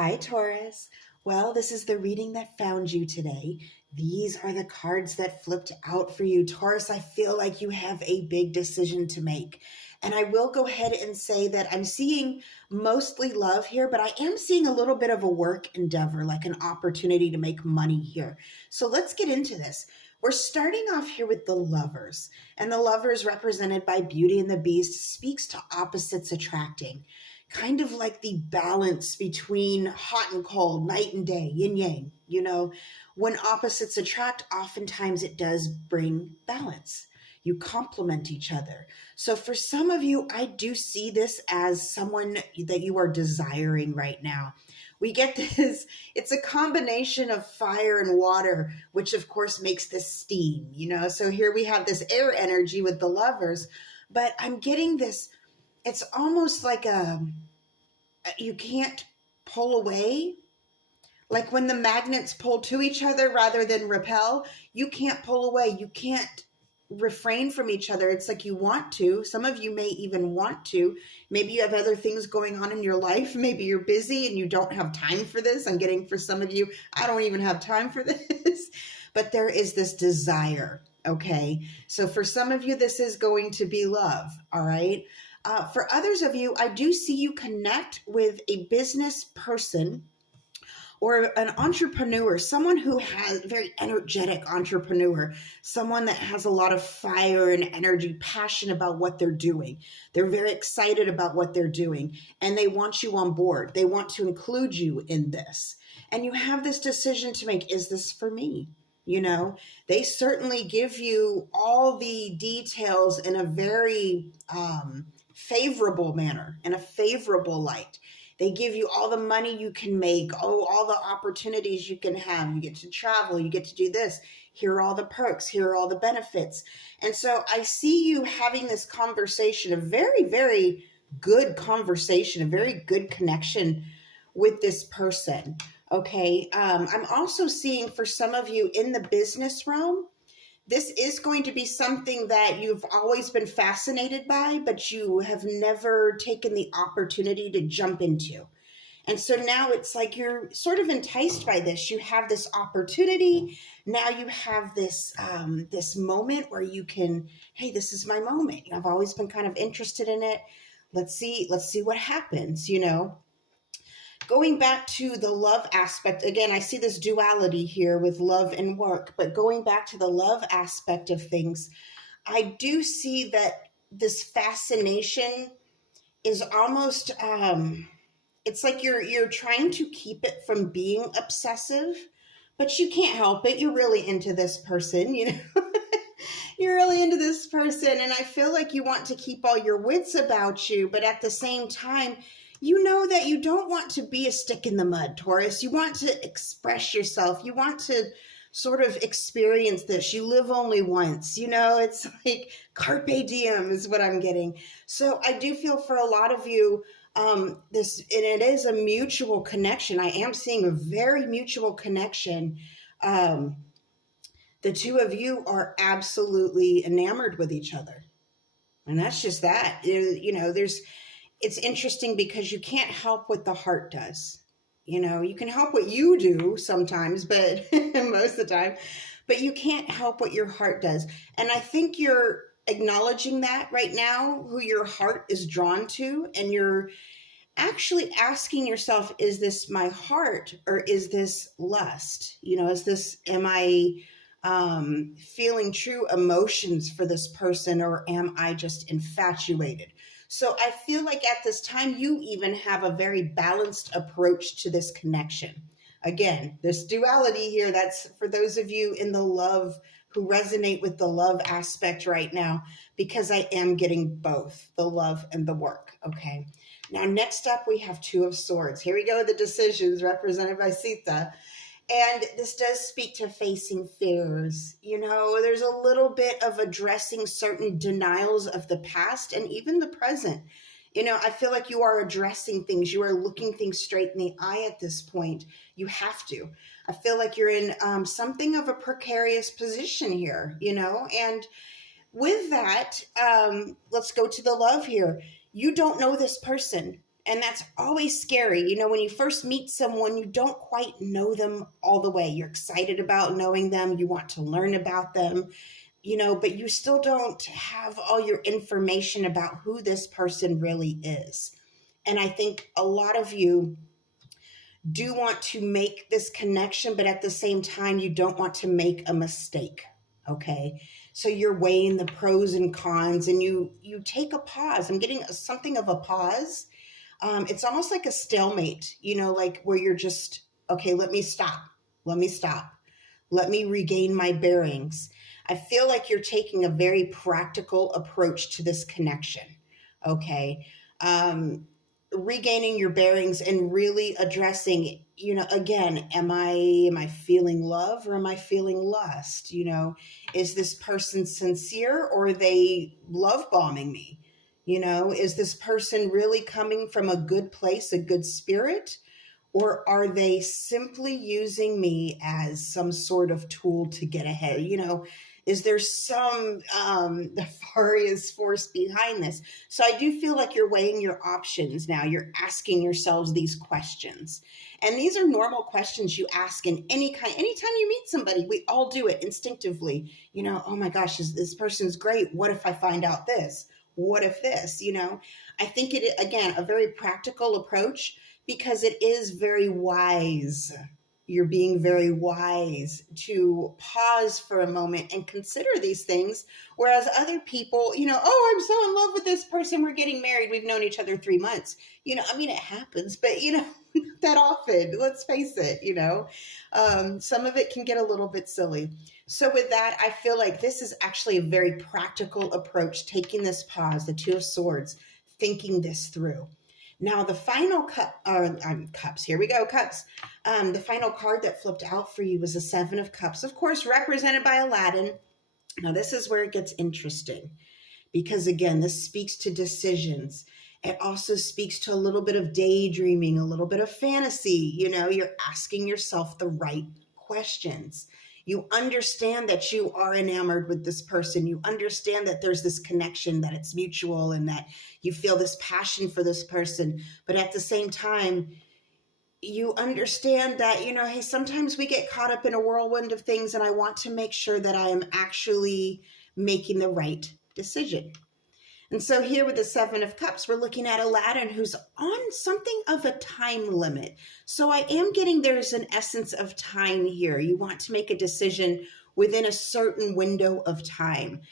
Hi, Taurus. Well, this is the reading that found you today. These are the cards that flipped out for you. Taurus, I feel like you have a big decision to make. And I will go ahead and say that I'm seeing mostly love here, but I am seeing a little bit of a work endeavor, like an opportunity to make money here. So let's get into this. We're starting off here with the lovers, and the lovers represented by Beauty and the Beast speaks to opposites attracting, kind of like the balance between hot and cold, night and day, yin yang. When opposites attract, oftentimes it does bring balance. You complement each other. So for some of you, I do see this as someone that you are desiring right now. We get this, it's a combination of fire and water, which of course makes this steam. So here we have this air energy with the lovers, but I'm getting this, it's almost like you can't pull away. Like when the magnets pull to each other rather than repel, you can't pull away. You can't refrain from each other. It's like you want to. Some of you may even want to. Maybe you have other things going on in your life. Maybe you're busy and you don't have time for this. I'm getting for some of you, I don't even have time for this. But there is this desire, okay? So for some of you, this is going to be love, all right? For others of you, I do see you connect with a business person or an entrepreneur, someone who has very energetic entrepreneur, someone that has a lot of fire and energy, passion about what they're doing. They're very excited about what they're doing, and they want you on board. They want to include you in this. And you have this decision to make. Is this for me? They certainly give you all the details in a very favorable manner, in a favorable light. They give you all the money you can make, all the opportunities you can have. You get to travel, you get to do this. Here are all the perks, here are all the benefits. And so I see you having this conversation, a very, very good conversation, a very good connection with this person. Okay. I'm also seeing for some of you in the business realm, this is going to be something that you've always been fascinated by, but you have never taken the opportunity to jump into. And so now it's like you're sort of enticed by this. You have this opportunity. Now you have this this moment where you can, hey, this is my moment. I've always been kind of interested in it. Let's see what happens, Going back to the love aspect, again, I see this duality here with love and work, but going back to the love aspect of things, I do see that this fascination is almost, it's like you're trying to keep it from being obsessive, but you can't help it. You're really into this person, You're really into this person, and I feel like you want to keep all your wits about you, but at the same time, you know that you don't want to be a stick in the mud, Taurus. You want to express yourself. You want to sort of experience this. You live only once, it's like carpe diem is what I'm getting. So I do feel for a lot of you, this, and it is a mutual connection. I am seeing a very mutual connection. The two of you are absolutely enamored with each other. And that's just that. It's interesting because you can't help what the heart does. You can help what you do sometimes, but most of the time, but you can't help what your heart does. And I think you're acknowledging that right now, who your heart is drawn to, and you're actually asking yourself, is this my heart or is this lust? Am I feeling true emotions for this person, or am I just infatuated? So I feel like at this time, you even have a very balanced approach to this connection. Again, this duality here, that's for those of you in the love who resonate with the love aspect right now, because I am getting both the love and the work. Okay. Now, next up, we have Two of Swords. Here we go, the decisions represented by Sita. And this does speak to facing fears. There's a little bit of addressing certain denials of the past and even the present. I feel like you are addressing things. You are looking things straight in the eye at this point. You have to. I feel like you're in something of a precarious position here, and with that, let's go to the love here. You don't know this person. And that's always scary. When you first meet someone, you don't quite know them all the way. You're excited about knowing them, you want to learn about them, but you still don't have all your information about who this person really is. And I think a lot of you do want to make this connection, but at the same time, you don't want to make a mistake. Okay. So you're weighing the pros and cons, and you take a pause. I'm getting something of a pause. It's almost like a stalemate, like where you're just, okay, let me stop. Let me stop. Let me regain my bearings. I feel like you're taking a very practical approach to this connection. Okay. Regaining your bearings and really addressing, again, am I feeling love or am I feeling lust? Is this person sincere or are they love bombing me? Is this person really coming from a good place, a good spirit? Or are they simply using me as some sort of tool to get ahead? Is there some nefarious force behind this? So I do feel like you're weighing your options now. You're asking yourselves these questions. And these are normal questions you ask in anytime you meet somebody. We all do it instinctively. Oh my gosh, this person's great. What if I find out this? What if this? I think it, again, a very practical approach, because it is very wise. You're being very wise to pause for a moment and consider these things. Whereas other people, oh, I'm so in love with this person. We're getting married. We've known each other 3 months. It happens, but, that often, let's face it, some of it can get a little bit silly. So with that, I feel like this is actually a very practical approach, taking this pause, the Two of Swords, thinking this through. Now, the final cups, here we go, cups. The final card that flipped out for you was the Seven of Cups, of course, represented by Aladdin. Now, this is where it gets interesting, because, again, this speaks to decisions. It also speaks to a little bit of daydreaming, a little bit of fantasy. You're asking yourself the right questions. You understand that you are enamored with this person. You understand that there's this connection, that it's mutual, and that you feel this passion for this person. But at the same time, you understand that, hey, sometimes we get caught up in a whirlwind of things, and I want to make sure that I am actually making the right decision. And so here with the Seven of Cups, we're looking at Aladdin, who's on something of a time limit. So I am getting there's an essence of time here. You want to make a decision within a certain window of time.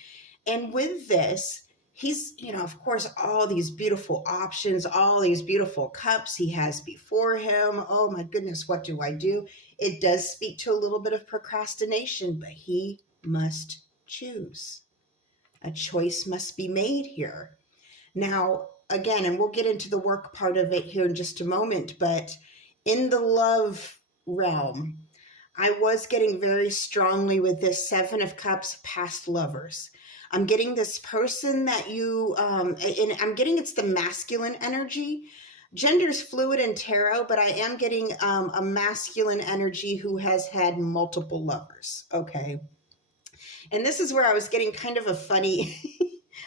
And with this, he's, of course, all these beautiful options, all these beautiful cups he has before him. Oh my goodness, what do I do? It does speak to a little bit of procrastination, but he must choose. A choice must be made here. Now, again, and we'll get into the work part of it here in just a moment, but in the love realm, I was getting very strongly with this Seven of Cups, past lovers. I'm getting this person that you, and I'm getting it's the masculine energy. Gender's fluid in tarot, but I am getting a masculine energy who has had multiple lovers, okay? And this is where I was getting kind of a funny,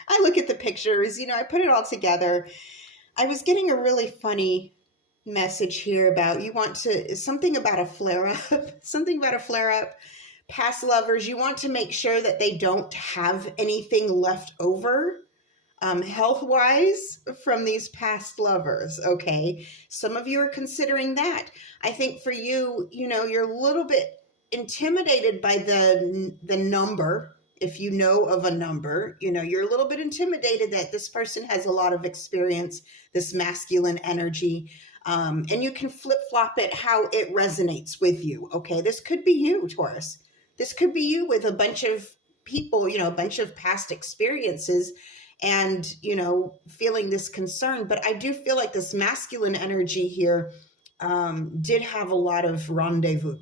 I look at the pictures, I put it all together. I was getting a really funny message here about something about a flare-up, past lovers. You want to make sure that they don't have anything left over, health-wise, from these past lovers, okay? Some of you are considering that. I think for you, you're a little bit intimidated by the number. If you know of a number, you're a little bit intimidated that this person has a lot of experience, this masculine energy, and you can flip-flop it how it resonates with you, okay? This could be you, Taurus. This could be you with a bunch of people, a bunch of past experiences and, feeling this concern. But I do feel like this masculine energy here did have a lot of rendezvous.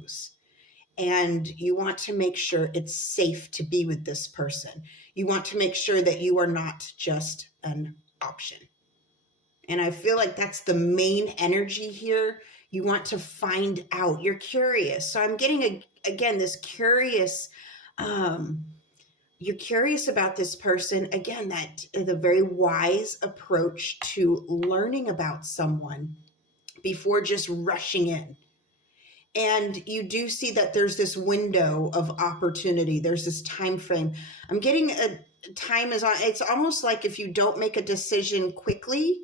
And you want to make sure it's safe to be with this person. You want to make sure that you are not just an option. And I feel like that's the main energy here. You want to find out. You're curious. So I'm getting, again, this curious you're curious about this person. Again, that is a very wise approach to learning about someone before just rushing in. And you do see that there's this window of opportunity. There's this time frame. I'm getting a time is on. It's almost like if you don't make a decision quickly,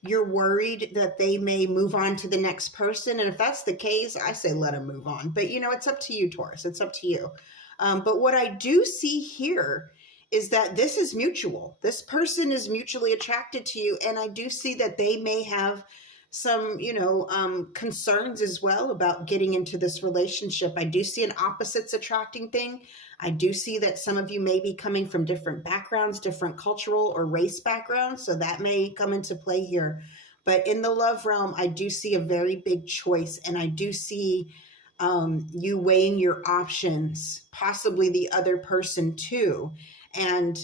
you're worried that they may move on to the next person. And if that's the case, I say let them move on. But it's up to you, Taurus. It's up to you. But what I do see here is that this is mutual. This person is mutually attracted to you. And I do see that they may have some, concerns as well about getting into this relationship. I do see an opposites attracting thing. I do see that some of you may be coming from different backgrounds, different cultural or race backgrounds. So that may come into play here. But in the love realm, I do see a very big choice. And I do see you weighing your options, possibly the other person too. And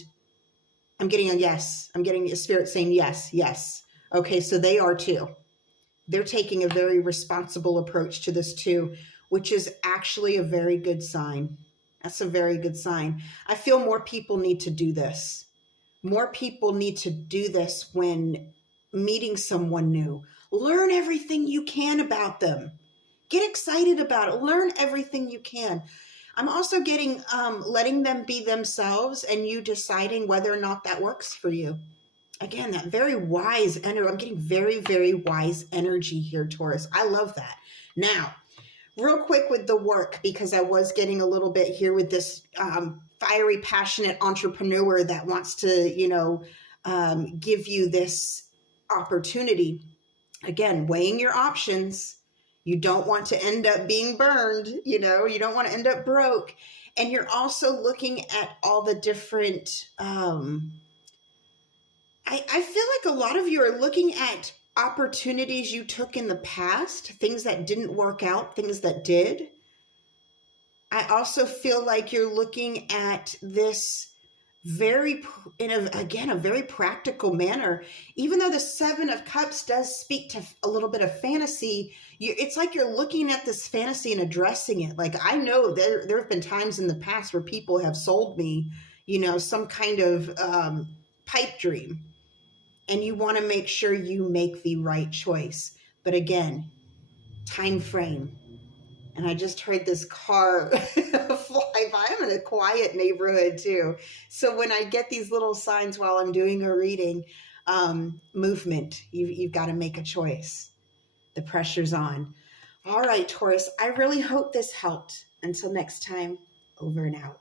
I'm getting a yes. I'm getting a spirit saying yes, yes. Okay, so they are too. They're taking a very responsible approach to this too, which is actually a very good sign. That's a very good sign. I feel more people need to do this. More people need to do this when meeting someone new. Learn everything you can about them. Get excited about it. Learn everything you can. I'm also getting letting them be themselves and you deciding whether or not that works for you. Again, that very wise energy. I'm getting very, very wise energy here, Taurus. I love that. Now, real quick with the work, because I was getting a little bit here with this fiery, passionate entrepreneur that wants to, give you this opportunity. Again, weighing your options. You don't want to end up being burned, you don't want to end up broke. And you're also looking at all the different, I feel like a lot of you are looking at opportunities you took in the past, things that didn't work out, things that did. I also feel like you're looking at this in a very practical manner. Even though the Seven of Cups does speak to a little bit of fantasy, it's like you're looking at this fantasy and addressing it. Like, I know there have been times in the past where people have sold me, some kind of pipe dream. And you want to make sure you make the right choice. But again, time frame. And I just heard this car fly by. I'm in a quiet neighborhood too. So when I get these little signs while I'm doing a reading, movement, you've got to make a choice. The pressure's on. All right, Taurus, I really hope this helped. Until next time, over and out.